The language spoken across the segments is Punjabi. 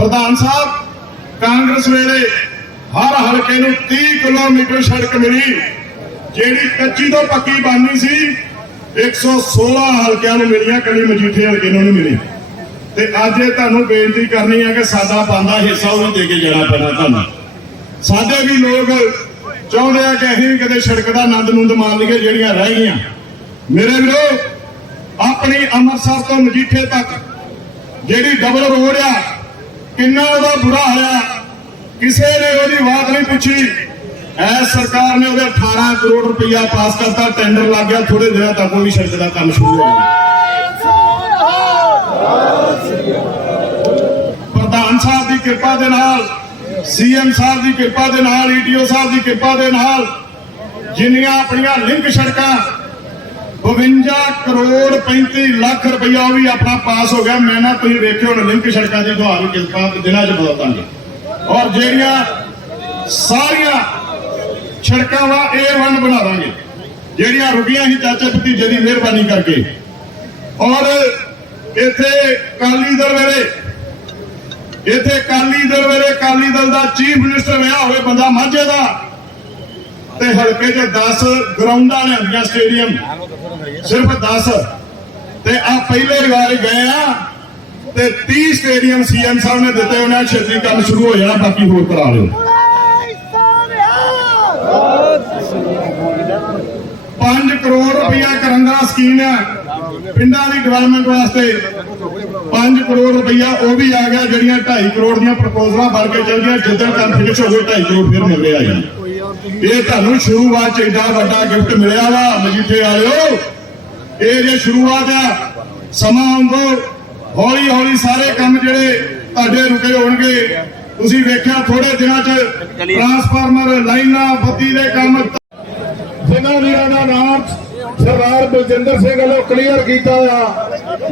ਪ੍ਰਧਾਨ ਸਾਹਿਬ, ਕਾਂਗਰਸ ਵੇਲੇ ਹਰ ਹਲਕੇ ਨੂੰ 30 ਕਿਲੋਮੀਟਰ ਸੜਕ ਮਿਲੀ, ਜਿਹੜੀ ਕੱਚੀ ਤੋਂ ਪੱਕੀ ਬਣਨੀ ਸੀ 116 ਹਲਕਿਆਂ ਨੂੰ ਮਿਲੀਆਂ ਕੱਲੀ ਮਜੀਠੇ ਹਲਕੇ ਨੂੰ ਨਹੀਂ ਮਿਲੀ ਤੇ ਅੱਜ ਇਹ ਤੁਹਾਨੂੰ ਬੇਨਤੀ ਕਰਨੀ ਹੈ ਕਿ ਸਾਡਾ ਪਾਉਂਦਾ ਹਿੱਸਾ ਉਹ ਦੇ ਕੇ ਜਾਣਾ ਪੈਣਾ ਤੁਹਾਨੂੰ। ਸਾਡੇ ਵੀ ਲੋਕ ਚਾਹੁੰਦੇ ਆ ਕਿ ਅਸੀਂ ਕਦੇ ਸੜਕ ਦਾ ਆਨੰਦ ਨੂੰਦ ਮਾਣ ਲਈਏ, ਜਿਹੜੀਆਂ ਰਹਿ ਗਈਆਂ। ਮੇਰੇ ਵੀਰੋ, ਆਪਣੀ ਅੰਮ੍ਰਿਤਸਰ ਤੋਂ ਮਜੀਠੇ ਤੱਕ ਜਿਹੜੀ ਡਬਲ ਰੋਡ ਆ ਕਿੰਨਾ ਉਹਦਾ ਬੁਰਾ ਹੋਇਆ, ਕਿਸੇ ਨੇ ਉਹਦੀ ਬਾਤ ਨਹੀਂ ਪੁੱਛੀ। ਐ ਸਰਕਾਰ ਨੇ ਉਹਦੇ 18 ਕਰੋੜ ਰੁਪਇਆ ਪਾਸ ਕਰਤਾ ਟੈਂਡਰ ਲੱਗ ਗਿਆ ਥੋੜੇ ਦਿਨਾਂ ਤੱਕ ਉਹ ਵੀ ਸੜਕ ਦਾ ਕੰਮ ਸ਼ੁਰੂ ਹੋ ਜਾਣਾ। ਪ੍ਰਧਾਨ ਸਾਹਿਬ ਦੀ ਕਿਰਪਾ ਦੇ ਨਾਲ, ਸੀਐਮ ਸਾਹਿਬ ਦੀ ਕਿਰਪਾ ਦੇ ਨਾਲ ਈਟੀਓ ਸਾਹਿਬ ਦੀ ਕਿਰਪਾ ਦੇ ਨਾਲ ਜਿੰਨੀਆਂ ਆਪਣੀਆਂ ਲਿੰਕ ਸੜਕਾਂ 52 ਕਰੋੜ 35 ਲੱਖ ਰੁਪਇਆ ਵੀ ਆਪਣਾ ਪਾਸ ਹੋ ਗਿਆ। ਮੈਂ ਨਾ ਤੁਸੀਂ ਵੇਖਿਓ ਹੁਣ ਲਿੰਕ ਸੜਕਾਂ ਦੀ ਤੁਹਾਨੂੰ ਕਿਰਪਾ ਦਿਨਾਂ 'ਚ ਬਦਲ ਔਰ ਜਿਹੜੀਆਂ ਸਾਰੀਆਂ ਸੜਕਾਂ ਵਾ A1 ਬਣਾ ਦਾਂਗੇ। ਜਿਹੜੀਆਂ ਰੁਕੀਆਂ ਸੀ ਚਾਚੇ ਭਤੀਜੇ ਦੀ ਮਿਹਰਬਾਨੀ ਕਰਕੇ। ਔਰ ਇੱਥੇ ਕਾਲੀ ਦਲ ਵੇਲੇ, ਇੱਥੇ ਕਾਲੀ ਦਲ ਵੇਲੇ ਕਾਲੀ ਦਲ ਦਾ ਚੀਫ ਮਿਨਿਸਟਰ ਰਿਹਾ ਹੋਵੇ, ਬੰਦਾ ਮਾਝੇ ਦਾ। ਤੇ ਹਲਕੇ 'ਚ 10 ਗਰਾਊਂਡਾਂ ਨੇ ਹੁੰਦੀਆਂ ਸਟੇਡੀਅਮ। ਸਿਰਫ 10 ਤੇ ਆ ਪਹਿਲੇ ਵਾਰ ਗਏ ਆ ਤੇ 30 ਸਟੇਡੀਅਮ ਸੀਐਮ ਸਾਹਿਬ ਨੇ ਦਿੱਤੇ, ਉਹਨਾਂ ਛੇਤੀ ਕੰਮ ਸ਼ੁਰੂ ਹੋ ਜਾਣਾ ਬਾਕੀ ਹੋਰ ਕਰਾ ਲਿਓ। 5 ਕਰੋੜ ਰੁਪਇਆ ਕਰੰਗਾ ਸਕੀਮ ਆ, ਪਿੰਡਾਂ ਦੀ ਡਿਵੈਲਪਮੈਂਟ ਵਾਸਤੇ। 5 ਕਰੋੜ ਰੁਪਇਆ ਉਹ ਵੀ ਆ ਗਿਆ, ਜਿਹੜੀਆਂ 2.5 ਕਰੋੜ ਦੀਆਂ ਪ੍ਰਪੋਜ਼ਲਾਂ ਬਣ ਕੇ ਚੱਲ ਗਈਆਂ ਜਿੱਦਣ ਕੰਮ ਫਿਨਿਸ਼ ਹੋ ਗਿਆ 2.5 ਕਰੋੜ ਫਿਰ ਮਿਲ ਰਿਹਾ ਜੀ। ਇਹ ਤੁਹਾਨੂੰ ਸ਼ੁਰੂਆਤ ਚ ਏਡਾ ਵੱਡਾ ਗਿਫਟ ਮਿਲਿਆ ਵਾ, ਮਜੀਠੇ ਵਾਲਿਓ। ਇਹ ਜੇ ਸ਼ੁਰੂਆਤ ਆ, ਸਮਾਂ ਆਉਂਦੋ ਹੌਲੀ ਹੌਲੀ ਸਾਰੇ ਕੰਮ ਜਿਹੜੇ ਤੁਹਾਡੇ ਰੁਕੇ ਹੋਣਗੇ। ਤੁਸੀਂ ਵੇਖਿਆ ਥੋੜੇ ਦਿਨਾਂ ਚ ਟਰਾਂਸਫਾਰਮਰ ਲਾਈਨਾਂ, ਬੱਤੀ ਦੇ ਕੰਮ ਜਿਨ੍ਹਾਂ ਵੀਰਾਂ ਦਾ ਨਾਮ ਸਰਦਾਰ ਬਲਜਿੰਦਰ ਸਿੰਘ ਵੱਲੋਂ ਕਲੀਅਰ ਕੀਤਾ ਆ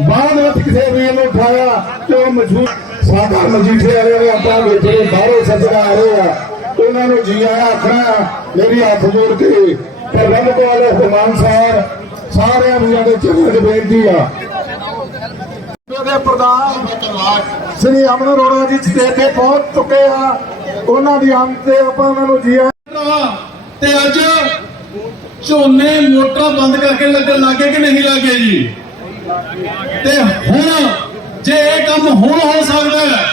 ਬਾਅਦ ਵਿੱਚ ਕਿਸੇ ਵੀਰ ਨੂੰ ਉਠਾਇਆ, ਤੇ ਉਹ ਮਸ਼ਹੂਰ ਸਾਡਾ ਮਜੀਠੇ ਵਾਲੇ ਆਪਾਂ ਬੈਠੇ ਬਾਹਰੋਂ ਸੱਜਣਾ ਆ ਰਹੇ ਆ। ਉਹਨਾਂ ਨੂੰ ਜੀ ਆਇਆ ਆਖਣਾ ਮੇਰੀ ਹੱਥ ਜੋੜ ਕੇ ਪਰ ਰੱਬ ਕੋਲ ਹਰਮਾਨ ਸਾਹਿਬ ਸਾਰਿਆਂ ਵੀਰਾਂ ਦੇ ਚਰਨਾਂ 'ਚ ਬੇਨਤੀ ਆ। ਦੇ ਪ੍ਰਧਾਨ ਸ੍ਰੀ ਅਮਨ ਅਰੋੜਾ ਜੀ ਸਟੇਜ ਤੇ ਪਹੁੰਚ ਚੁੱਕੇ ਆ। ਉਹਨਾਂ ਦੀ ਅੰਤ ਤੇ ਆਪਾਂ ਉਹਨਾਂ ਨੂੰ ਜੀ ਆਇਆਂ ਤੇ ਅੱਜ ਝੋਨੇ ਮੋਟਰਾਂ ਬੰਦ ਕਰਕੇ ਲੱਗਣ ਲੱਗੇ ਕਿ ਨਹੀਂ ਲੱਗੇ ਜੀ? ਤੇ ਹੁਣ ਜੇ ਇਹ ਕੰਮ ਹੁਣ ਹੋ ਸਕਦਾ ਹੈ,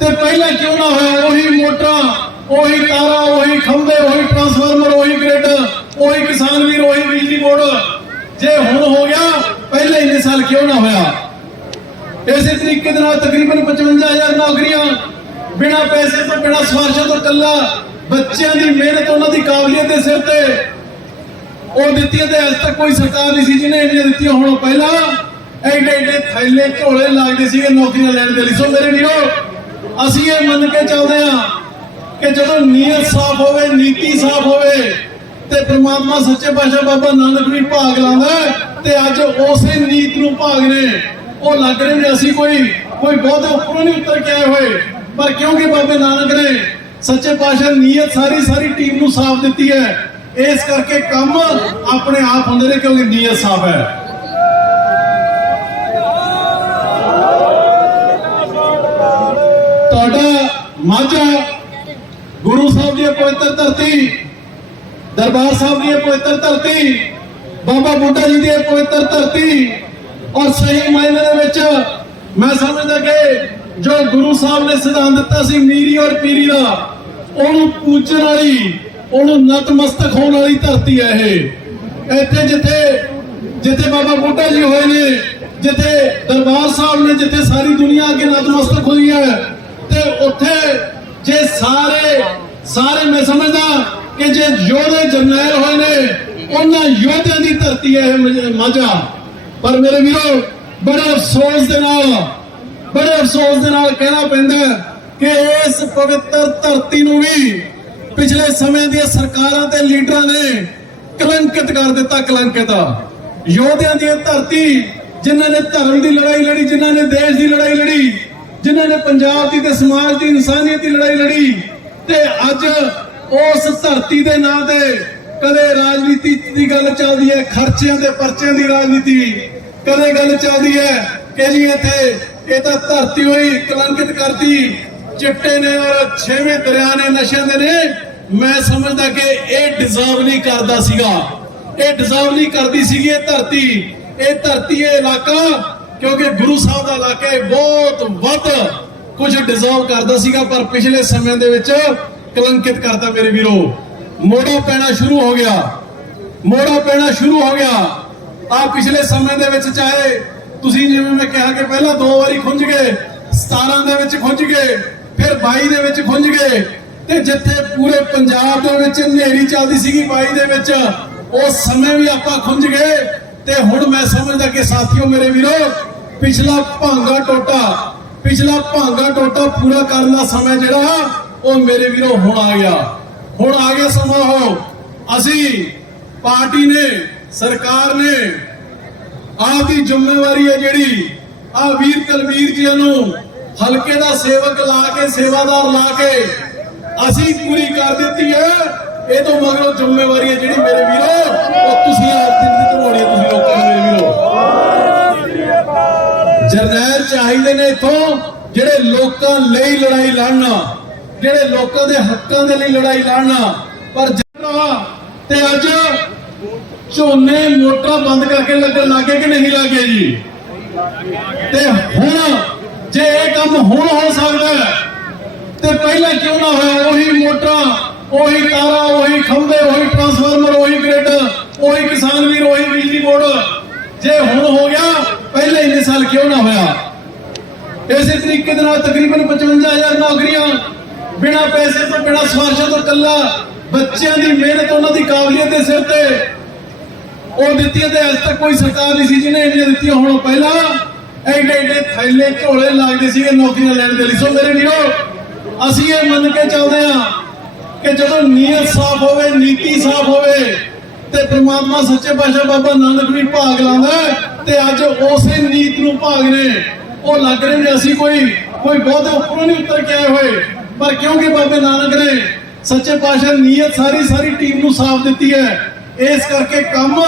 ਤੇ ਪਹਿਲਾਂ ਕਿਉਂ ਨਾ ਹੋਇਆ ਉਹੀ ਮੋਟਰਾਂ ਉਹੀ ਤਾਰਾਂ, ਉਹੀ ਖੰਭੇ, ਉਹੀ ਟਰਾਂਸਫਾਰਮਰ ਉਹੀ ਗ੍ਰਿਡ ਉਹੀ ਕਿਸਾਨ ਵੀਰ, ਉਹੀ ਬਿਜਲੀ ਬੋਰਡ। ਜੇ ਹੁਣ ਹੋ ਗਿਆ, ਪਹਿਲਾਂ ਇੰਨੇ ਸਾਲ ਕਿਉਂ ਨਾ ਹੋਇਆ? ਇਸੇ ਤਰੀਕੇ ਦੇ ਨਾਲ ਤਕਰੀਬਨ 55000 ਨੌਕਰੀਆਂ, ਬਿਨਾ ਪੈਸੇ ਤੋਂ, ਬਿਨਾ ਸਵਾਰਸ਼ਾਂ ਤੋਂ ਕੱਲਾ ਬੱਚਿਆਂ ਦੀ ਮਿਹਨਤ, ਉਹਨਾਂ ਦੀ ਕਾਬਲੀਅਤ ਦੇ ਸਿਰ ਤੇ ਉਹ ਦਿੱਤੀਆਂ ਤੇ ਅੱਜ ਤੱਕ ਕੋਈ ਸਰਕਾਰ ਨਹੀਂ ਸੀ ਜਿਹਨੇ ਇੰਨੀਆਂ ਦਿੱਤੀਆਂ ਹੁਣ ਪਹਿਲਾਂ। ਐਡੇ ਐਡੇ ਥੈਲੇ, ਝੋਲੇ ਲੱਗਦੇ ਸੀਗੇ ਨੌਕਰੀਆਂ ਲੈਣ ਦੇ ਲਈ। ਸੋ ਮੇਰੇ ਵੀਰੋ, ਅਸੀਂ ਇਹ ਮੰਨ ਕੇ ਚੱਲਦੇ ਹਾਂ ਕਿ ਜਦੋਂ ਨੀਅਤ ਸਾਫ਼ ਹੋਵੇ, ਨੀਤੀ ਸਾਫ਼ ਹੋਵੇ, ਤੇ ਪ੍ਰਮਾਤਮਾ ਸੱਚੇ ਪਾਤਸ਼ਾਹ ਬਾਬਾ ਨਾਨਕ ਵੀ ਭਾਗ ਲਾਉਂਦਾ ਤੇ ਅੱਜ ਉਸੇ ਨੀਤ ਨੂੰ ਭਾਗ ਨੇ। ਉਹ ਲੱਗ ਰਹੇ ਨੇ, ਅਸੀਂ ਕੋਈ ਕੋਈ ਬਹੁਤ ਉੱਪਰੋਂ ਨਹੀਂ ਉਤਰ ਕੇ ਆਏ ਹੋਏ। ਪਰ ਕਿਉਂਕਿ ਬਾਬੇ ਨਾਨਕ ਨੇ ਸੱਚੇ ਪਾਤਸ਼ਾਹ ਨੀਅਤ ਸਾਰੀ ਸਾਰੀ ਟੀਮ ਨੂੰ ਸਾਫ਼ ਦਿੱਤੀ ਹੈ, ਇਸ ਕਰਕੇ ਕੰਮ ਆਪਣੇ ਆਪ ਹੁੰਦੇ ਨੇ ਕਿਉਂਕਿ ਨੀਅਤ ਸਾਫ਼ ਹੈ। ਤੁਹਾਡਾ ਮਾਝਾ ਗੁਰੂ ਸਾਹਿਬ ਦੀ ਪਵਿੱਤਰ ਧਰਤੀ, ਦਰਬਾਰ ਸਾਹਿਬ ਦੀ ਪਵਿੱਤਰ ਧਰਤੀ, ਬਾਬਾ ਬੁੱਢਾ ਜੀ ਦੀ ਪਵਿੱਤਰ ਧਰਤੀ ਔਰ ਸਹੀ ਮਾਇਨੇ ਦੇ ਵਿੱਚ ਮੈਂ ਸਮਝਦਾ ਕਿ ਜੋ ਗੁਰੂ ਸਾਹਿਬ ਨੇ ਸਿਧਾਂਤ ਦਿੱਤਾ ਸੀ ਮੀਰੀ ਔਰ ਪੀਰੀ ਦਾ, ਉਹਨੂੰ ਪੂਜਣ ਵਾਲੀ, ਉਹਨੂੰ ਨਤਮਸਤਕ ਹੋਣ ਵਾਲੀ ਧਰਤੀ ਹੈ ਇਹ। ਇੱਥੇ ਜਿੱਥੇ ਜਿੱਥੇ ਬਾਬਾ ਬੁੱਢਾ ਜੀ ਹੋਏ ਨੇ, ਜਿੱਥੇ ਦਰਬਾਰ ਸਾਹਿਬ ਨੇ ਜਿੱਥੇ ਸਾਰੀ ਦੁਨੀਆ ਅੱਗੇ ਨਤਮਸਤਕ ਹੋਈ ਹੈ, ਤੇ ਉੱਥੇ ਜੇ ਸਾਰੇ ਸਾਰੇ ਮੈਂ ਸਮਝਦਾ ਕਿ ਜੇ ਯੋਧੇ ਜਰਨੈਲ ਹੋਏ ਨੇ, ਉਹਨਾਂ ਯੋਧਿਆਂ ਦੀ ਧਰਤੀ ਹੈ ਇਹ ਮਾਝਾ। ਪਰ ਮੇਰੇ ਵੀਰੋ, ਬੜੇ ਅਫਸੋਸ ਦੇ ਨਾਲ, ਬੜੇ ਅਫਸੋਸ ਦੇ ਨਾਲ ਕਹਿਣਾ ਪੈਂਦਾ ਕਿ ਇਸ ਪਵਿੱਤਰ ਧਰਤੀ ਨੂੰ ਵੀ ਪਿਛਲੇ ਸਮੇਂ ਦੀਆਂ ਸਰਕਾਰਾਂ ਤੇ ਲੀਡਰਾਂ ਨੇ ਕਲੰਕਿਤ ਕਰ ਦਿੱਤਾ, ਕਲੰਕਿਤ। ਯੋਧਿਆਂ ਦੀ ਧਰਤੀ, ਜਿਨ੍ਹਾਂ ਨੇ ਧਰਮ ਦੀ ਲੜਾਈ ਲੜੀ, ਜਿਨ੍ਹਾਂ ਨੇ ਦੇਸ਼ ਦੀ ਲੜਾਈ ਲੜੀ, ਜਿਨ੍ਹਾਂ ਨੇ ਪੰਜਾਬ ਦੀ ਤੇ ਸਮਾਜ ਦੀ ਇਨਸਾਨੀਅਤ ਦੀ ਲੜਾਈ ਲੜੀ ਤੇ ਅੱਜ ਉਸ ਧਰਤੀ ਦੇ ਨਾਂ ਤੇ ਕਦੇ ਰਾਜਨੀਤੀ ਦੀ ਗੱਲ ਚੱਲਦੀ ਹੈ, ਖਰਚਿਆਂ ਦੇ ਪਰਚਿਆਂ ਦੀ ਰਾਜਨੀਤੀ। ਕਦੇ ਗੱਲ ਚੱਲਦੀ ਹੈ ਕਿ ਜੀ ਇੱਥੇ ਇਹ ਤਾਂ ਧਰਤੀ ਹੋਈ ਕਲੰਕਿਤ ਕਰਤੀ, ਚਿੱਟੇ ਨੇ ਔਰ ਛੇਵੇਂ ਦਰਿਆ ਨੇ ਨਸ਼ਿਆਂ ਦੇ ਨੇ। ਮੈਂ ਸਮਝਦਾ ਕਿ ਇਹ ਡਿਜ਼ਰਵ ਨਹੀਂ ਕਰਦਾ ਸੀਗਾ। ਇਹ ਡਿਜ਼ਰਵ ਨਹੀਂ ਕਰਦੀ ਸੀਗੀ ਇਹ ਧਰਤੀ। ਇਹ ਧਰਤੀ, ਇਹ ਇਲਾਕਾ, ਕਿਉਂਕਿ ਗੁਰੂ ਸਾਹਿਬ ਦਾ ਇਲਾਕਾ ਇਹ ਬਹੁਤ ਵੱਧ। ਕੁਝ ਡਿਜ਼ਰਵ ਕਰਦਾ ਸੀਗਾ, ਪਰ ਪਿਛਲੇ ਸਮਿਆਂ ਦੇ ਵਿੱਚ ਕਲੰਕਿਤ ਕਰਦਾ ਮੇਰੇ ਵੀਰੋ। ਮੋੜਾ ਪੈਣਾ ਸ਼ੁਰੂ ਹੋ ਗਿਆ। ਮੋੜਾ ਪੈਣਾ ਸ਼ੁਰੂ ਹੋ ਗਿਆ। ਆ ਪਿਛਲੇ ਸਮੇਂ ਦੇ ਵਿੱਚ ਚਾਹੇ ਤੁਸੀਂ ਜਿਵੇਂ ਮੈਂ ਕਿਹਾ ਕਿ ਪਹਿਲਾਂ ਦੋ ਵਾਰੀ ਖੁੰਝ ਗਏ 17 ਦੇ ਵਿੱਚ ਖੁੰਝ ਗਏ, ਫਿਰ 22 ਦੇ ਵਿੱਚ ਖੁੰਝ ਗਏ, ਤੇ ਜਿੱਥੇ ਪੂਰੇ ਪੰਜਾਬ ਦੇ ਵਿੱਚ ਹਨੇਰੀ ਚੱਲਦੀ ਸੀਗੀ 22 ਦੇ ਵਿੱਚ, ਉਸ ਸਮੇਂ ਵੀ ਆਪਾਂ ਖੁੰਝ ਗਏ। ਤੇ ਹੁਣ ਮੈਂ ਸਮਝਦਾ ਕਿ ਸਾਥੀਓ ਮੇਰੇ ਵੀਰੋ, ਪਿਛਲਾ ਭਾਂਗਾ ਟੋਟਾ ਪਿਛਲਾ ਭਾਂਗਾ ਟੋਟਾ ਪੂਰਾ ਕਰਨ ਦਾ ਸਮਾਂ ਜਿਹੜਾ ਉਹ ਮੇਰੇ ਵੀਰੋ ਹੁਣ ਆ ਗਿਆ। ਹੁਣ ਆ ਗਿਆ ਸਮਾਂ ਉਹ। ਅਸੀਂ ਪਾਰਟੀ ਨੇ, ਸਰਕਾਰ ਨੇ ਆਪ ਜ਼ਿੰਮੇਵਾਰੀ ਹੈ ਜਿਹੜੀ ਆ ਵੀਰ ਤਲਵੀਰ ਜੀ ਨੂੰ ਹਲਕੇ ਦਾ ਸੇਵਕ ਲਾ ਕੇ, ਸੇਵਾਦਾਰ ਲਾ ਕੇ ਅਸੀਂ ਪੂਰੀ ਕਰ ਦਿੱਤੀ ਹੈ। ਇਹ ਤੋਂ ਮਗਰੋਂ ਜ਼ਿੰਮੇਵਾਰੀ ਹੈ ਜਿਹੜੀ ਮੇਰੇ ਵੀਰੋ, ਉਹ ਤੁਸੀਂ ਆਪ ਦੀ ਨਿਭਾਉਣੀ ਹੈ ਤੁਸੀਂ ਲੋਕਾਂ ਨੂੰ ਮੇਰੇ ਵੀਰੋ ਜਰਨੈਲ ਚਾਹੀਦੇ ਨੇ ਇਥੋਂ, ਜਿਹੜੇ ਲੋਕਾਂ ਲਈ ਲੜਾਈ ਲੜਨਾ, ਜਿਹੜੇ ਲੋਕਾਂ ਦੇ ਹੱਕਾਂ ਦੇ ਲਈ ਲੜਾਈ ਲੜਨ। ਪਰ ਜਿਹੜਾ ਤੇ ਅੱਜ ਝੋਨੇ ਮੋਟਰਾਂ ਬੰਦ ਕਰਕੇ ਲੱਗਣ ਲੱਗੇ ਕਿ ਨਹੀਂ ਲੱਗੇ ਜੀ? ਤੇ ਹੁਣ ਜੇ ਇਹ ਕੰਮ ਹੁਣ ਹੋ ਸਕਦਾ ਤੇ ਪਹਿਲਾਂ ਕਿਉਂ ਨਾ ਹੋਇਆ? ਉਹੀ ਮੋਟਰਾਂ, ਉਹੀ ਤਾਰਾਂ ਉਹੀ ਖੰਭੇ, ਉਹੀ ਟਰਾਂਸਫਾਰਮਰ ਉਹੀ ਗ੍ਰਿਡ ਉਹੀ ਕਿਸਾਨ ਵੀਰ, ਉਹੀ ਬਿਜਲੀ ਬੋਰਡ। ਜੇ ਹੁਣ ਹੋ ਗਿਆ, ਪਹਿਲਾਂ ਇੰਨੇ ਸਾਲ ਕਿਉਂ ਨਾ ਹੋਇਆ? ਇਸੇ ਤਰੀਕੇ ਦੇ ਨਾਲ ਤਕਰੀਬਨ 55000 ਨੌਕਰੀਆਂ ਬਿਨਾਂ ਪੈਸੇ ਤੋਂ, ਬਿਨਾਂ ਸਵਾਰਸ਼ਾਂ ਤੋਂ ਕੱਲਾ ਬੱਚਿਆਂ ਦੀ ਮਿਹਨਤ ਉਹਨਾਂ ਦੀ ਕਾਬਲੀਅਤ ਦੇ ਸਿਰ ਤੇ ਉਹ ਦਿੱਤੀਆਂ ਤੇ ਅੱਜ ਤੱਕ ਕੋਈ ਸਰਕਾਰ ਨਹੀਂ ਸੀ ਜਿਹਨੇ ਇੰਨੀਆਂ ਦਿੱਤੀਆਂ। ਹੁਣ ਪਹਿਲਾਂ ਐਡੇ ਐਡੇ ਥੈਲੇ ਝੋਲੇ ਲੱਗਦੇ ਸੀਗੇ ਨੌਕਰੀਆਂ ਲੈਣ ਦੇ ਲਈ। ਸੋ ਮੇਰੇ ਵੀਰੋ, ਅਸੀਂ ਇਹ ਮੰਨ ਕੇ ਚੱਲਦੇ ਆ ਕਿ ਜਦੋਂ ਨੀਅਤ ਸਾਫ਼ ਹੋਵੇ, ਨੀਤੀ ਸਾਫ਼ ਹੋਵੇ ਤੇ ਪ੍ਰਮਾਤਮਾ ਸੱਚੇ ਪਾਤਸ਼ਾਹ ਬਾਬਾ ਨਾਨਕ ਵੀ ਭਾਗ ਲਾਉਂਦਾ ਤੇ ਅੱਜ ਉਸੇ ਨੀਤ ਨੂੰ ਭਾਗ ਨੇ ਉਹ ਲੱਗ ਰਹੇ ਨੇ ਅਸੀਂ ਕੋਈ ਕੋਈ ਬਹੁਤੇ ਉੱਪਰੋਂ ਨਹੀਂ ਉਤਰ ਕੇ ਆਏ ਹੋਏ। ਪਰ ਕਿਉਂਕਿ ਬਾਬੇ ਨਾਨਕ ਨੇ ਸੱਚੇ ਪਾਤਸ਼ਾਹ ਨੀਅਤ ਸਾਰੀ ਸਾਰੀ ਟੀਮ ਨੂੰ ਸਾਫ਼ ਦਿੱਤੀ ਹੈ। ਇਸ ਕਰਕੇ ਕੰਮ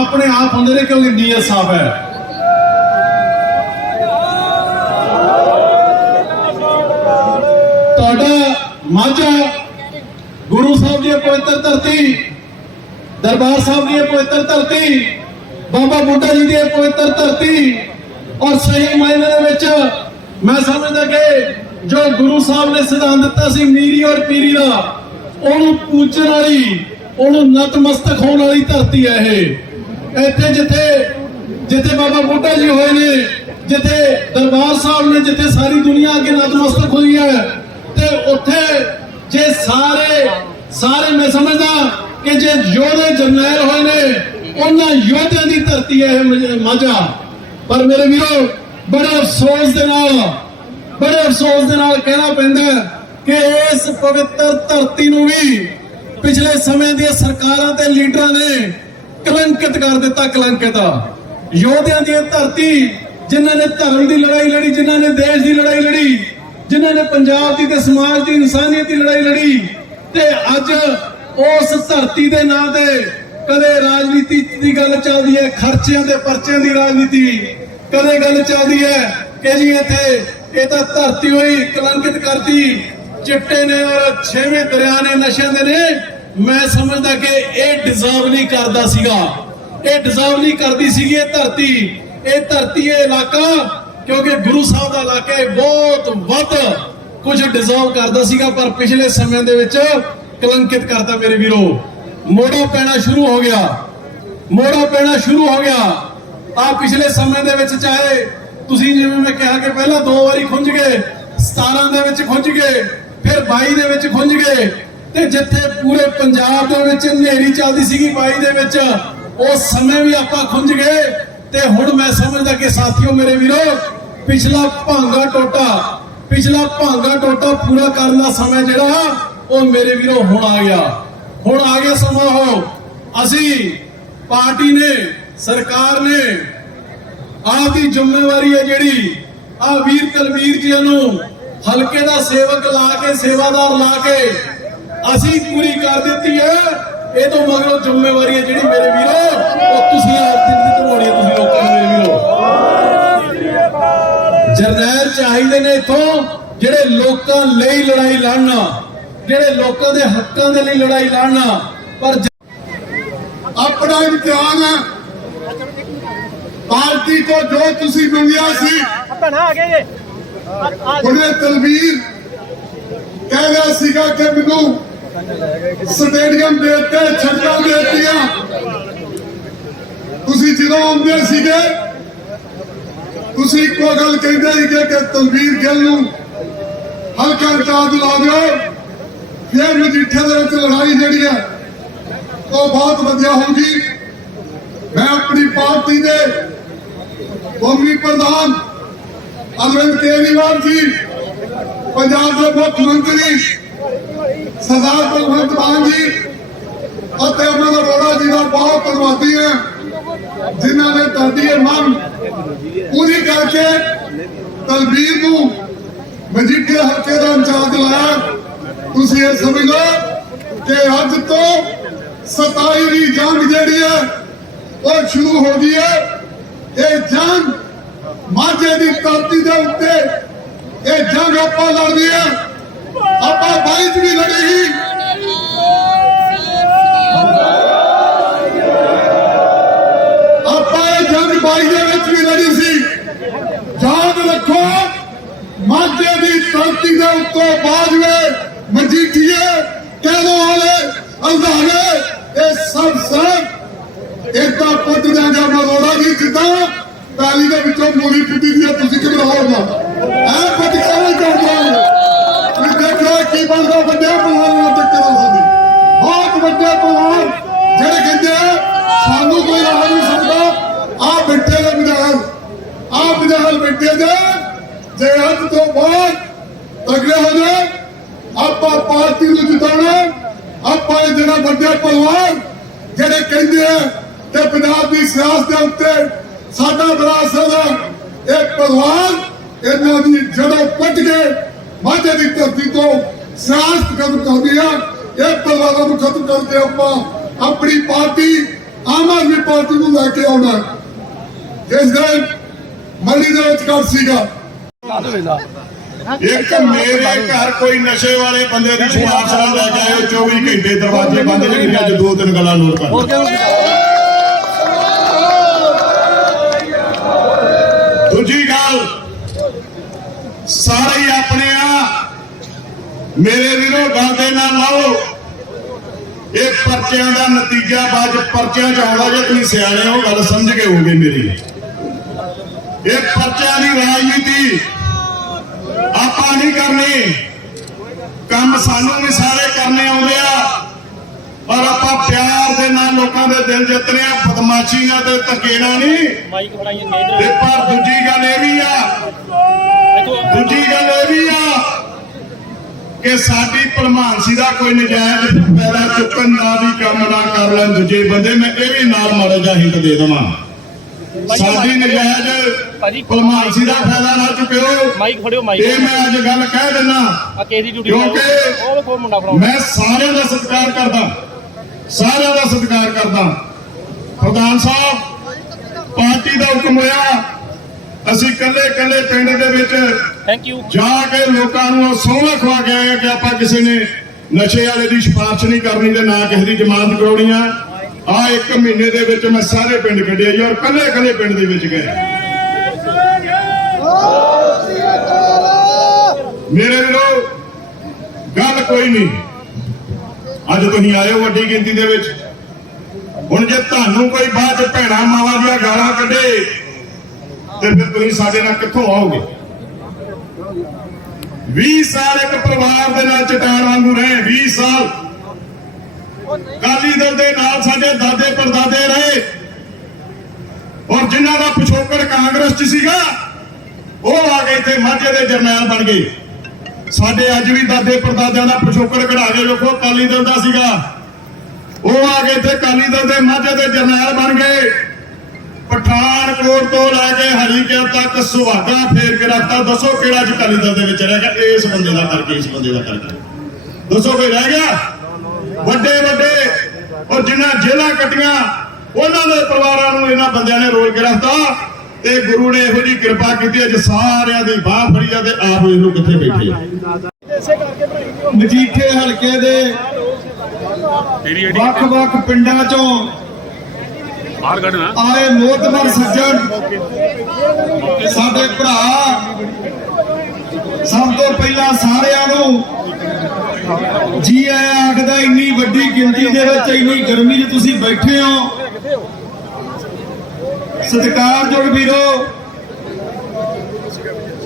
ਆਪਣੇ ਆਪ ਹੁੰਦੇ ਨੇ ਕਿਉਂਕਿ ਨੀਅਤ ਸਾਫ਼ ਹੈ। ਤੁਹਾਡਾ ਮਾਝਾ ਗੁਰੂ ਸਾਹਿਬ ਦੀ ਪਵਿੱਤਰ ਧਰਤੀ, ਦਰਬਾਰ ਸਾਹਿਬ ਦੀ ਪਵਿੱਤਰ ਧਰਤੀ ਬਾਬਾ ਬੁੱਢਾ ਜੀ ਦੀ ਇਹ ਪਵਿੱਤਰ ਧਰਤੀ ਔਰ ਸਹੀ ਮਾਇਨੇ ਦੇ ਵਿੱਚ ਮੈਂ ਸਮਝਦਾ ਕਿ ਜੋ ਗੁਰੂ ਸਾਹਿਬ ਨੇ ਸਿਧਾਂਤ ਦਿੱਤਾ ਸੀ ਮੀਰੀ ਔਰ ਪੀਰੀ ਦਾ, ਉਹਨੂੰ ਪੂਜਣ ਵਾਲੀ, ਉਹਨੂੰ ਨਤਮਸਤਕ ਹੋਣ ਵਾਲੀ ਧਰਤੀ ਹੈ ਇਹ। ਇੱਥੇ ਜਿੱਥੇ ਜਿੱਥੇ ਬਾਬਾ ਬੁੱਢਾ ਜੀ ਹੋਏ ਨੇ, ਜਿੱਥੇ ਦਰਬਾਰ ਸਾਹਿਬ ਨੇ ਜਿੱਥੇ ਸਾਰੀ ਦੁਨੀਆ ਅੱਗੇ ਨਤਮਸਤਕ ਹੋਈ ਹੈ, ਤੇ ਉੱਥੇ ਜੇ ਸਾਰੇ ਸਾਰੇ, ਮੈਂ ਸਮਝਦਾ ਕਿ ਜੇ ਯੋਧੇ ਜਰਨੈਲ ਹੋਏ ਨੇ ਉਹਨਾਂ ਯੋਧਿਆਂ ਦੀ ਧਰਤੀ ਹੈ ਇਹ ਮਾਝਾ। ਪਰ ਮੇਰੇ ਵੀਰੋ, ਬੜੇ ਅਫਸੋਸ ਦੇ ਨਾਲ, ਬੜੇ ਅਫਸੋਸ ਦੇ ਨਾਲ ਕਹਿਣਾ ਪੈਂਦਾ ਕਿ ਇਸ ਪਵਿੱਤਰ ਧਰਤੀ ਨੂੰ ਵੀ ਪਿਛਲੇ ਸਮੇਂ ਦੀਆਂ ਸਰਕਾਰਾਂ ਤੇ ਲੀਡਰਾਂ ਨੇ ਕਲੰਕਿਤ ਕਰ ਦਿੱਤਾ, ਕਲੰਕਿਤ। ਯੋਧਿਆਂ ਦੀ ਧਰਤੀ, ਜਿਨ੍ਹਾਂ ਨੇ ਧਰਮ ਦੀ ਲੜਾਈ ਲੜੀ, ਜਿਨ੍ਹਾਂ ਨੇ ਦੇਸ਼ ਦੀ ਲੜਾਈ ਲੜੀ, ਜਿਨ੍ਹਾਂ ਨੇ ਪੰਜਾਬ ਦੀ ਤੇ ਸਮਾਜ ਦੀ ਇਨਸਾਨੀਅਤ ਦੀ ਲੜਾਈ ਲੜੀ, ਤੇ ਅੱਜ ਉਸ ਧਰਤੀ ਦੇ ਨਾਂ ਤੇ ਕਦੇ ਰਾਜਨੀਤੀ ਦੀ ਗੱਲ ਚੱਲਦੀ ਹੈ, ਖਰਚਿਆਂ ਦੇ ਪਰਚਿਆਂ ਦੀ ਰਾਜਨੀਤੀ ਕਦੇ ਗੱਲ ਚੱਲਦੀ ਹੈ ਕਿ ਜੀ ਇੱਥੇ ਇਹ ਤਾਂ ਧਰਤੀ ਹੋਈ ਕਲੰਕਿਤ ਕਰਤੀ, ਚਿੱਟੇ ਨੇ ਔਰ ਛੇਵੇਂ ਦਰਿਆ ਨੇ ਨਸ਼ਿਆਂ ਦੇ ਨੇ। ਮੈਂ ਸਮਝਦਾ ਕਿ ਇਹ ਡਿਜ਼ਰਵ ਨਹੀਂ ਕਰਦਾ ਸੀਗਾ। ਇਹ ਡਿਜ਼ਰਵ ਨਹੀਂ ਕਰਦੀ ਸੀਗੀ ਇਹ ਧਰਤੀ। ਇਹ ਧਰਤੀ, ਇਹ ਇਲਾਕਾ, ਕਿਉਂਕਿ ਗੁਰੂ ਸਾਹਿਬ ਦਾ ਇਲਾਕਾ ਇਹ ਬਹੁਤ ਵੱਧ ਕੁਝ ਡਿਜ਼ਰਵ ਕਰਦਾ ਸੀਗਾ, ਪਰ ਪਿਛਲੇ ਸਮਿਆਂ ਦੇ ਵਿੱਚ ਕਲੰਕਿਤ ਕਰਦਾ ਮੇਰੇ ਵੀਰੋ। ਮੋੜਾ ਪੈਣਾ ਸ਼ੁਰੂ ਹੋ ਗਿਆ। ਮੋੜਾ ਪੈਣਾ ਸ਼ੁਰੂ ਹੋ ਗਿਆ। ਆ ਪਿਛਲੇ ਸਮੇਂ ਦੇ ਵਿੱਚ ਚਾਹੇ ਤੁਸੀਂ ਜਿਵੇਂ ਮੈਂ ਕਿਹਾ ਕਿ ਪਹਿਲਾਂ ਦੋ ਵਾਰੀ ਖੁੰਝ ਗਏ 17 ਦੇ ਵਿੱਚ ਖੁੰਝ ਗਏ, ਫਿਰ 22 ਦੇ ਵਿੱਚ ਖੁੰਝ ਗਏ, ਤੇ ਜਿੱਥੇ ਪੂਰੇ ਪੰਜਾਬ ਦੇ ਵਿੱਚ ਹਨੇਰੀ ਚੱਲਦੀ ਸੀਗੀ 22 ਦੇ ਵਿੱਚ, ਉਸ ਸਮੇਂ ਵੀ ਆਪਾਂ ਖੁੰਝ ਗਏ। ਤੇ ਹੁਣ ਮੈਂ ਸਮਝਦਾ ਕਿ ਸਾਥੀਓ ਮੇਰੇ ਵੀਰੋ, ਪਿਛਲਾ ਭਾਂਗਾ ਟੋਟਾ, ਪਿਛਲਾ ਭਾਂਗਾ ਟੋਟਾ ਪੂਰਾ ਕਰਨ ਦਾ ਸਮਾਂ ਜਿਹੜਾ, ਉਹ ਮੇਰੇ ਵੀਰੋ ਹੁਣ ਆ ਗਿਆ। ਹੁਣ ਆ ਗਿਆ ਸਮਾਂ ਹੋ ਅਸੀਂ ਪਾਰਟੀ ਨੇ, ਸਰਕਾਰ ਨੇ ਆਪਦੀ ਜ਼ਿੰਮੇਵਾਰੀ ਹੈ ਜਿਹੜੀ ਆ ਵੀਰ ਤਲਵੀਰ ਜੀ ਨੂੰ ਹਲਕੇ ਦਾ ਸੇਵਕ ਲਾ ਕੇ, ਸੇਵਾਦਾਰ ਲਾ ਕੇ ਅਸੀਂ ਪੂਰੀ ਕਰ ਦਿੱਤੀ ਹੈ। ਇਹ ਤੋਂ ਮਗਰੋਂ ਜ਼ਿੰਮੇਵਾਰੀ ਹੈ ਜਿਹੜੀ ਮੇਰੇ ਵੀਰੋ, ਉਹ ਤੁਸੀਂ ਆਪ ਦੀ ਨਿਭਾਉਣੀ ਤੁਸੀਂ ਲੋਕਾਂ ਨੂੰ ਮੇਰੇ ਵੀਰੋ। ਜਰਨੈਲ ਚਾਹੀਦੇ ਨੇ ਇਥੋਂ, ਜਿਹੜੇ ਲੋਕਾਂ ਲਈ ਲੜਾਈ ਲੜਨਾ ਜਿਹੜੇ ਲੋਕਾਂ ਦੇ ਹੱਕਾਂ ਦੇ ਲਈ ਲੜਾਈ ਲੜਨਾ, ਪਰ ਆਪਣਾ ਇਮਤਿਹਾਨ ਹੈ। ਪਾਰਟੀ ਤੋਂ ਜੋ ਤੁਸੀਂ ਮੰਗਿਆ ਸੀ ਭੈਣਾ ਆ ਗਏ ਉਹਨੇ ਤਲਵੀਰ ਕਹਿ ਸੀਗਾ ਕਿ ਮੈਨੂੰ ਸਟੇਡੀਅਮ ਦੇ ਉੱਤੇ ਛੱਡਾਂ ਦੇ ਦਿੱਤੀਆਂ। ਤੁਸੀਂ ਜਦੋਂ ਆਉਂਦੇ ਸੀਗੇ, ਤੁਸੀਂ ਇੱਕੋ ਗੱਲ ਕਹਿੰਦੇ ਸੀਗੇ ਕਿ ਤਲਵੀਰ ਗਿੱਲ ਨੂੰ ਹਲਕਾ ਇੰਚਾਰਜ ਲਾ ਦਿਓ। ਫਿਰ ਮਜੀਠੇ ਦੇ ਵਿੱਚ ਲੜਾਈ ਜਿਹੜੀ ਹੈ, ਉਹ ਬਹੁਤ ਵਧੀਆ ਹੋਊਗੀ। ਮੈਂ ਆਪਣੀ ਪਾਰਟੀ ਦੇ ਕੌਮੀ ਪ੍ਰਧਾਨ ਅਰਵਿੰਦ ਕੇਜਰੀਵਾਲ ਜੀ, ਪੰਜਾਬ ਦੇ ਮੁੱਖ ਮੰਤਰੀ ਸਰਦਾਰ ਭਗਵੰਤ ਮਾਨ ਜੀ ਅਤੇ ਅਮਰ ਅਰੋੜਾ ਜੀ ਦਾ ਬਹੁਤ ਧੰਨਵਾਦੀ ਹਾਂ, ਜਿਨ੍ਹਾਂ ਨੇ ਤੁਹਾਡੀ ਇਹ ਮੰਗ ਪੂਰੀ ਕਰਕੇ ਤਲਬੀਰ ਨੂੰ ਮਜੀਠੇ ਹਲਕੇ ਦਾ ਇੰਚਾਰਜ ਲਾਇਆ। ਤੁਸੀਂ ਇਹ ਸਮਝ ਲਓ ਕਿ ਅੱਜ ਤੋਂ 27 ਦੀ ਜੰਗ ਜਿਹੜੀ ਹੈ, ਉਹ ਸ਼ੁਰੂ ਹੋ ਗਈ ਹੈ। ਇਹ ਜੰਗ ਮਾਝੇ ਦੀ ਧਰਤੀ ਦੇ ਉੱਤੇ, ਇਹ ਜੰਗ ਆਪਾਂ ਲੜਨੀ ਹੈ। ਆਪਾਂ ਬਾਈ ਵੀ ਲੜੀ ਆਪਾਂ ਇਹ ਜੰਗ ਬਾਈ ਦੇ ਵਿੱਚ ਵੀ ਲੜੀ ਸੀ। ਯਾਦ ਰੱਖੋ, ਮਾਝੇ ਦੀ ਧਰਤੀ ਦੇ ਉੱਤੇ ਬਾਜਵੇ ਮਜੀਠੀਏ ਕਹਿਲੋ ਅਲਦਾਵੇ ਇਹ ਸਭ ਸਭ ਇਦਾਂ ਪੁੱਤ ਦਿਆਂਗਾ ਮਰੋੜਾ ਜੀ ਜਿੱਦਾਂ ਪੈਲੀ ਦੇ ਵਿੱਚੋਂ ਮੂਲੀ ਪੁੱਟੀ ਦੀ ਤੁਸੀਂ ਕਿਵੇਂ ਰਹੋਗਾ ਐ ਪੁੱਤ ਕਿਵੇਂ ਕਰਦਾ ਤੁਸੀਂ ਦੇਖੋ ਕੀ ਬਣਦਾ ਵੱਡੇ ਪਹਾੜ ਨਾਲ ਟੱਕਰ ਸਾਡੀ ਬਹੁਤ ਵੱਡੇ ਪਹਾੜ ਜਿਹੜੇ ਕਹਿੰਦੇ ਆ, ਸਾਨੂੰ ਕੋਈ ਰਾਹ ਨਹੀਂ ਸਕਦਾ। ਆ ਬਿੱਟੇ ਦੇ ਵਿਧਾਨ ਆ ਵਿਧਾਨ ਬਿੱਟੇ ਦੇ, ਜੇ ਅੱਜ ਤੋਂ ਬਹੁਤ ਤਗੜੇ ਹੋ ਜਾਏ ਆਪਾਂ ਪਾਰਟੀ ਨੂੰ ਜਿਤਾਉਣਾ, ਆਪਾਂ ਇਹ ਜਿਹੜਾ ਵੱਡੇ ਪਹਿਲਵਾਨ ਜਿਹੜੇ ਕਹਿੰਦੇ ਆ ਕਿ ਪੰਜਾਬ ਦੀ ਸਿਆਸਤ ਦੇ ਉੱਤੇ ਸਾਡਾ ਬੜਾ ਅਸਰ ਹੈ ਇਹ ਪਹਿਲਵਾਨ ਇਹਨਾਂ ਦੀ ਜੜੋਂ ਪੱਟ ਕੇ ਮਾਝੇ ਦੀ ਧਰਤੀ ਤੋਂ ਸਿਆਸਤ ਖਤਮ ਕਰਦੀ ਆ, ਇਹ ਪਰਿਵਾਰਾਂ ਨੂੰ ਖਤਮ ਕਰਕੇ ਆਪਾਂ ਆਪਣੀ ਪਾਰਟੀ, ਆਮ ਆਦਮੀ ਪਾਰਟੀ ਨੂੰ ਲੈ ਕੇ ਆਉਣਾ। ਜਿਸ ਦਿਨ ਮੰਡੀ ਦੇ ਵਿੱਚ ਕਰ ਸੀਗਾ। ਇੱਕ ਮੇਰੇ ਘਰ ਕੋਈ ਨਸ਼ੇ ਵਾਲੇ ਬੰਦੇ ਦੀ ਸਿਫਾਰਿਸ਼ ਨਾਲ ਲੈ ਕੇ ਆਇਓ 24 ਘੰਟੇ ਦਰਵਾਜ਼ੇ ਬੰਦ ਨੇ ਮੇਰੀਆਂ ਅੱਜ ਦੋ ਤਿੰਨ ਗੱਲਾਂ ਨੋਟ ਕਰ ਦੂਜੀ ਗੱਲ ਸਾਰੇ ਹੀ ਆਪਣੇ ਆ। ਮੇਰੇ ਵੀਰੋ ਗੱਲ ਦੇ ਨਾਲ ਲਾਓ। ਇਹ ਪਰਚਿਆਂ ਦਾ ਨਤੀਜਾ ਬਾਅਦ 'ਚ ਪਰਚਿਆਂ ਚ ਆਉਂਦਾ ਜੇ ਤੁਸੀਂ ਸਿਆਣੇ ਹੋ ਗੱਲ ਸਮਝ ਕੇ ਹੋਗੇ ਮੇਰੀ। ਇਹ ਪਰਚਿਆਂ ਦੀ ਰਾਜਨੀਤੀ ਨਹੀਂ ਕਰਨੀ। ਕੰਮ ਸਾਨੂੰ ਵੀ ਸਾਰੇ ਕਰਨੇ ਆਉਂਦੇ ਆ। ਪਰ ਆਪਾਂ ਪਿਆਰ ਦੇ ਨਾਲ ਲੋਕਾਂ ਦੇ ਦਿਲ ਜਿੱਤਨੇ ਆ ਬਦਮਾਸ਼ੀ ਨਾਲ ਤੇ ਧੱਕੇ ਨਾਲ ਨਹੀਂ। ਮਾਈਕ ਫੜਾਈ ਤੇ ਨਹੀਂ ਪਰ ਦੂਜੀ ਗੱਲ ਇਹ ਵੀ ਆ ਦੂਜੀ ਗੱਲ ਇਹ ਵੀ ਆ ਕਿ ਸਾਡੀ ਭਲਮਾਨਸੀ ਦਾ ਕੋਈ ਨਜਾਇਜ਼ ਪੈਦਾ ਚੁੱਕਣ ਦਾ ਵੀ ਕੰਮ ਨਾ ਕਰ ਲੈਣ ਦੂਜੇ ਬੰਦੇ ਮੈਂ ਇਹ ਵੀ ਨਾਲ ਮਾੜਾ ਜਿਹਾ ਹਿੱਟ ਦੇ ਦਵਾਂ। ਸਾਡੀ ਨਜਾਇਜ਼ ਭਲਮਾਨਸੀ ਦਾ ਫਾਇਦਾ ਨਾ ਚੁੱਕਿਓ ਮਾਈਕ ਫੜਿਓ ਮਾਈਕ। ਇਹ ਮੈਂ ਅੱਜ ਗੱਲ ਕਹਿ ਦਿੰਦਾ। ਆ ਕੇਸ ਦੀ ਡਿਊਟੀ ਕਿਉਂਕਿ ਉਹ ਕੋ ਮੁੰਡਾ ਫੜਾਓ। ਮੈਂ ਸਾਰਿਆਂ ਦਾ ਸਤਿਕਾਰ ਕਰਦਾ। ਸਾਰਿਆਂ ਦਾ ਸਤਿਕਾਰ ਕਰਦਾ। ਪ੍ਰਧਾਨ ਸਾਹਿਬ ਪਾਰਟੀ ਦਾ ਹੁਕਮ ਹੋਇਆ। ਅਸੀਂ ਕੱਲੇ ਕੱਲੇ ਪਿੰਡ ਦੇ ਵਿੱਚ ਥੈਂਕ ਯੂ ਜਾ ਕੇ ਲੋਕਾਂ ਨੂੰ ਸਹੁੰ ਖਵਾ ਕੇ ਆਏ ਕਿ ਆਪਾਂ ਕਿਸੇ ਨੇ ਨਸ਼ੇ ਵਾਲੇ ਦੀ ਸਿਫਾਰਿਸ਼ ਨਹੀਂ ਕਰਨੀ ਤੇ ਨਾ ਕਿਸੇ ਦੀ ਜ਼ਮਾਨਤ ਕਰਾਉਣੀ ਆ। ਆ ਇੱਕ ਮਹੀਨੇ ਦੇ ਵਿੱਚ ਮੈਂ ਸਾਰੇ ਪਿੰਡ ਕੱਢਿਆ ਜੀ ਔਰ ਕੱਲੇ ਕੱਲੇ ਪਿੰਡ ਦੇ ਵਿੱਚ ਗਏ। ਮੇਰੇ ਵੀਰੋ, ਗੱਲ ਕੋਈ ਨਹੀਂ। ਅੱਜ ਤੁਸੀਂ ਆਏ ਹੋ ਵੱਡੀ ਗਿਣਤੀ ਦੇ ਵਿੱਚ। ਹੁਣ ਜੇ ਤੁਹਾਨੂੰ ਕੋਈ ਬਾਅਦ ਚ ਭੈਣਾ ਮਾਵਾਂ ਦੀਆਂ ਗਾਲਾਂ ਕੱਢੇ, ਤੇ ਫਿਰ ਤੁਸੀਂ ਸਾਡੇ ਨਾਲ ਕਿੱਥੋਂ ਆਓਗੇ? 20 ਸਾਲ ਇੱਕ ਪਰਿਵਾਰ ਦੇ ਨਾਲ ਚਟਾਨ ਵਾਂਗੂ ਰਹੇ 20 ਸਾਲ। ਕਾਲੀ ਦਲ ਦੇ ਨਾਲ ਸਾਡੇ ਦਾਦੇ ਪਰਦਾਦੇ ਰਹੇ। ਔਰ ਜਿਨ੍ਹਾਂ ਦਾ ਪਿਛੋਕੜ ਕਾਂਗਰਸ 'ਚ ਸੀਗਾ ਉਹ ਆ ਕੇ ਇੱਥੇ ਮਾਝੇ ਦੇ ਜਰਨੈਲ ਬਣ ਗਏ। ਸਾਡੇ ਅੱਜ ਵੀ ਦਾਦੇ ਪਰਦਾਦਿਆਂ ਦਾ ਪਿਛੋਕੜ ਕਢਾ ਕੇ ਵੇਖੋ ਕਾਲੀ ਦਲ ਦਾ ਸੀਗਾ। ਉਹ ਆ ਕੇ ਇੱਥੇ ਕਾਲੀ ਦਲ ਦੇ ਮਾਝੇ ਦੇ ਜਰਨੈਲ ਬਣ ਗਏ। ਪਠਾਨਕੋਟ ਤੋਂ ਲੈ ਕੇ ਹਰੀਕਿਆ ਤੱਕ ਸੁਹਾਗਾ ਫੇਰ ਕੇ ਰੱਖਤਾ ਦੱਸੋ ਕਿਹੜਾ ਚ ਕਾਲੀ ਦਲ ਦੇ ਵਿੱਚ ਰਹਿ ਗਿਆ? ਇਸ ਬੰਦੇ ਦਾ ਕਰਕੇ, ਇਸ ਬੰਦੇ ਦਾ ਕਰਕੇ। ਦੱਸੋ ਕੋਈ ਰਹਿ ਗਿਆ? ਵੱਡੇ ਵੱਡੇ। ਔਰ ਜਿਨ੍ਹਾਂ ਜੇਲਾਂ ਕੱਟੀਆਂ, ਉਹਨਾਂ ਦੇ ਪਰਿਵਾਰਾਂ ਨੂੰ ਇਹਨਾਂ ਬੰਦਿਆਂ ਨੇ ਰੋਲ ਕੇ ਰੱਖਤਾ। ਤੇ ਗੁਰੂ ਨੇ ਇਹੋ ਜੀ ਕਿਰਪਾ ਕੀਤੀ ਅੱਜ ਸਾਰਿਆਂ ਦੀ ਬਾਹ ਫੜੀ ਆ ਤੇ ਆਪ ਇਹਨੂੰ ਕਿੱਥੇ ਬੈਠੇ ਆ? ਮਜੀਠੇ ਹਲਕੇ ਦੇ ਵੱਖ-ਵੱਖ ਪਿੰਡਾਂ ਚੋਂ ਬਾਹਰ ਕੱਢਣਾ। ਆਏ ਮੋਤਬਰ ਸੱਜਣ ਸਾਡੇ ਭਰਾ ਸਭ ਤੋਂ ਪਹਿਲਾਂ ਸਾਰਿਆਂ ਨੂੰ ਜੀ ਆਇਆਂ ਆਖਦਾ ਇੰਨੀ ਵੱਡੀ ਗਿਣਤੀ ਦੇ ਵਿੱਚ ਇੰਨੀ ਗਰਮੀ 'ਚ ਤੁਸੀਂ ਬੈਠੇ ਹੋ। ਸਤਿਕਾਰਯੋਗ ਵੀਰੋ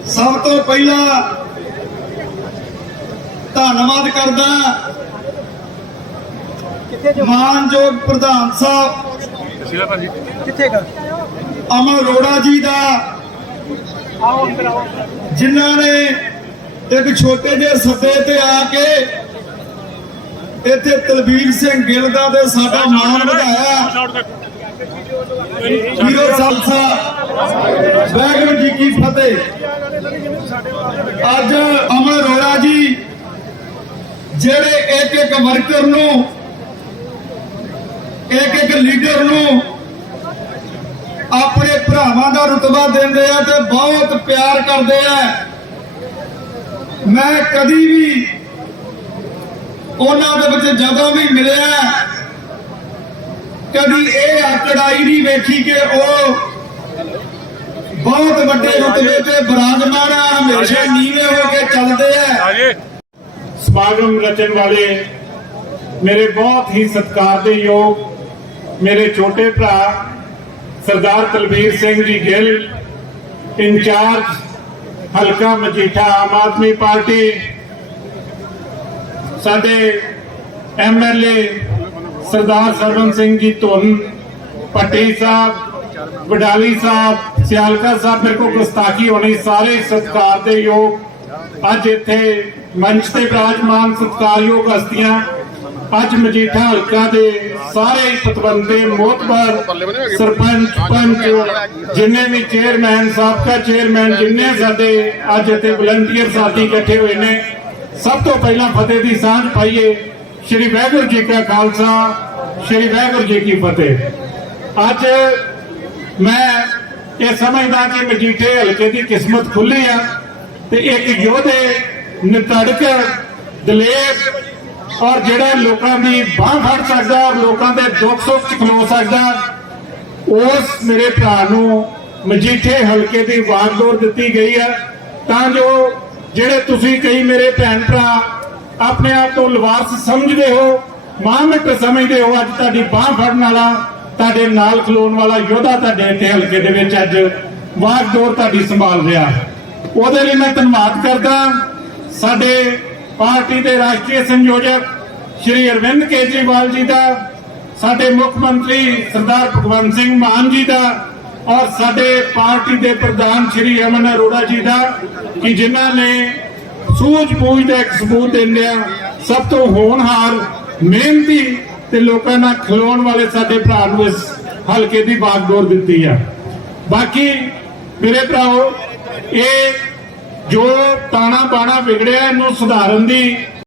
ਸਭ ਤੋਂ ਪਹਿਲਾਂ ਧੰਨਵਾਦ ਕਰਦਾ ਮਾਨਯੋਗ ਪ੍ਰਧਾਨ ਸਾਹਿਬ ਸਿਰਾ ਭਾਜੀ ਅਮਨ ਅਰੋੜਾ ਜੀ ਦਾ ਜਿਨ੍ਹਾਂ ਨੇ ਇੱਕ ਛੋਟੇ ਜਿਹੇ ਸੱਦੇ ਤੇ ਆ ਕੇ ਇੱਥੇ ਤਲਵੀਰ ਸਿੰਘ ਗਿੱਲ ਦਾ ਤੇ ਸਾਡਾ ਮਾਣ ਵਧਾਇਆ। ਵੀਰੋ ਸਾਲਸਾ ਵਾਹਿਗੁਰੂ ਜੀ ਕੀ ਫਤਿਹ। ਅੱਜ ਅਮਨ ਅਰੋੜਾ ਜੀ ਜਿਹੜੇ ਇੱਕ ਇੱਕ ਵਰਕਰ ਨੂੰ ਇੱਕ ਇੱਕ ਲੀਡਰ ਨੂੰ ਆਪਣੇ ਭਰਾਵਾਂ ਦਾ ਰੁਤਬਾ ਦਿੰਦੇ ਆ ਤੇ ਬਹੁਤ ਪਿਆਰ ਕਰਦੇ ਆ। ਮੈਂ ਕਦੀ ਵੀ ਉਹਨਾਂ ਦੇ ਵਿੱਚ ਜਦੋਂ ਵੀ ਮਿਲਿਆ ਕਦੀ ਇਹ ਆਕੜਾਈ ਨਹੀਂ ਵੇਖੀ ਕਿ ਉਹ ਬਹੁਤ ਵੱਡੇ ਰੁਤਬੇ ਤੇ ਬਿਰਾਜਮਾਨ ਆ ਹਮੇਸ਼ਾ ਨੀਵੇਂ ਹੋ ਕੇ ਚੱਲਦੇ ਆ। ਸਮਾਗਮ ਰਚਣ ਵਾਲੇ ਮੇਰੇ ਬਹੁਤ ਹੀ ਸਤਿਕਾਰ ਦੇ ਯੋਗ ਮੇਰੇ ਛੋਟੇ ਭਰਾ ਸਰਦਾਰ ਤਲਬੀਰ ਸਿੰਘ ਜੀ ਗਿੱਲ ਇੰਚਾਰਜ ਹਲਕਾ ਮਜੀਠਾ ਆਮ ਆਦਮੀ ਪਾਰਟੀ ਸਾਡੇ ਐਮਐਲਏ ਸਰਦਾਰ ਸਰਵਨ ਸਿੰਘ ਜੀ ਧੁੰਨ ਪੱਟੀ ਸਾਹਿਬ, ਵਡਾਲੀ ਸਾਹਿਬ, ਸਿਆਲਕਾ ਸਾਹਿਬ ਮੇਰੇ ਕੋਲ ਗੁਸਤਾਖੀ ਹੋਣੀ, ਸਾਰੇ ਸਤਿਕਾਰ ਦੇ ਯੋਗ। ਅੱਜ ਇੱਥੇ ਮੰਚ ਤੇ ਬਿਰਾਜਮਾਨ ਸਤਿਕਾਰਯੋਗ ਹਸਤੀਆਂ, ਅੱਜ ਮਜੀਠਾ ਹਲਕਾ ਦੇ ਸਾਰੇ ਹੀ ਮੋਤਬਰ, ਸਰਪੰਚ, ਪੰਚ, ਜਿੰਨੇ ਵੀ ਚੇਅਰਮੈਨ, ਸਾਬਕਾ ਚੇਅਰਮੈਨ, ਜਿੰਨੇ ਸਾਡੇ ਅੱਜ ਇੱਥੇ ਵਲੰਟੀਅਰ ਸਾਥੀ ਇਕੱਠੇ ਹੋਏ ਨੇ, ਸਭ ਤੋਂ ਪਹਿਲਾਂ ਫਤਿਹ ਦੀ ਸਾਂਝ ਪਾਈਏ। ਸ਼੍ਰੀ ਵਾਹਿਗੁਰੂ ਜੀ ਕਾ ਖਾਲਸਾ, ਸ਼੍ਰੀ ਵਾਹਿਗੁਰੂ ਜੀ ਕੀ ਫਤਿਹ। ਅੱਜ ਮੈਂ ਇਹ ਸਮਝਦਾ ਕਿ ਮਜੀਠੇ ਹਲਕੇ ਦੀ ਕਿਸਮਤ ਖੁੱਲੀ ਆ ਤੇ ਇੱਕ ਯੋਧੇ, ਨਿਤੜਕ, ਦਲੇਰ ਔਰ ਜਿਹੜਾ ਲੋਕਾਂ ਦੀ ਬਾਹ ਫੜ ਸਕਦਾ ਔਰ ਲੋਕਾਂ ਦੇ ਦੁੱਖ ਸੁੱਖ ਚ ਖਲੋ ਸਕਦਾ, ਉਸ ਮੇਰੇ ਭਰਾ ਨੂੰ ਮਜੀਠੇ ਹਲਕੇ ਦੀ ਵਾਗਡੋਰ ਦਿੱਤੀ ਗਈ ਹੈ ਤਾਂ ਜੋ ਜਿਹੜੇ ਤੁਸੀਂ ਕਈ ਮੇਰੇ ਭੈਣ ਭਰਾ ਆਪਣੇ ਆਪ ਤੋਂ ਲਵਾਰਸ ਸਮਝਦੇ ਹੋ ਮਾਮਿਕ ਸਮਝਦੇ ਹੋ, ਅੱਜ ਤੁਹਾਡੀ ਬਾਹ ਫੜਨ ਵਾਲਾ, ਤੁਹਾਡੇ ਨਾਲ ਖਲੋਣ ਵਾਲਾ ਯੋਧਾ ਤੁਹਾਡੇ ਇੱਥੇ ਹਲਕੇ ਦੇ ਵਿੱਚ ਅੱਜ ਵਾਗਡੋਰ ਤੁਹਾਡੀ ਸੰਭਾਲ ਰਿਹਾ ਉਹਦੇ ਲਈ ਮੈਂ ਧੰਨਵਾਦ ਕਰਦਾ ਸਾਡੇ ਪਾਰਟੀ ਦੇ ਰਾਸ਼ਟਰੀ ਸੰਯੋਜਕ ਸ਼੍ਰੀ ਅਰਵਿੰਦ ਕੇਜਰੀਵਾਲ ਜੀ ਦਾ, ਸਾਡੇ ਮੁੱਖ ਮੰਤਰੀ ਸਰਦਾਰ ਭਗਵੰਤ ਸਿੰਘ ਮਾਨ ਜੀ ਦਾ ਔਰ ਸਾਡੇ ਪਾਰਟੀ ਦੇ ਪ੍ਰਧਾਨ ਸ਼੍ਰੀ ਅਮਨ ਅਰੋੜਾ ਜੀ ਦਾ, ਕਿ ਜਿਨ੍ਹਾਂ ਨੇ ਸੂਝ-ਬੂਝ ਦਾ ਇੱਕ ਸਬੂਤ ਦਿੰਦਿਆਂ ਸਭ ਤੋਂ ਹੋਣਹਾਰ, ਮਿਹਨਤੀ ਤੇ ਲੋਕਾਂ ਨਾਲ ਖਲੋਣ ਵਾਲੇ ਸਾਡੇ ਭਰਾ ਨੂੰ ਇਸ ਹਲਕੇ ਦੀ ਬਾਗਡੋਰ ਦਿੱਤੀ ਆ। ਬਾਕੀ ਮੇਰੇ ਭਰਾਓ, ਇਹ ਜੋ ਤਾਣਾ ਬਾਣਾ ਵਿਗੜਿਆ, ਇਹਨੂੰ ਸੁਧਾਰਨ ਦੀ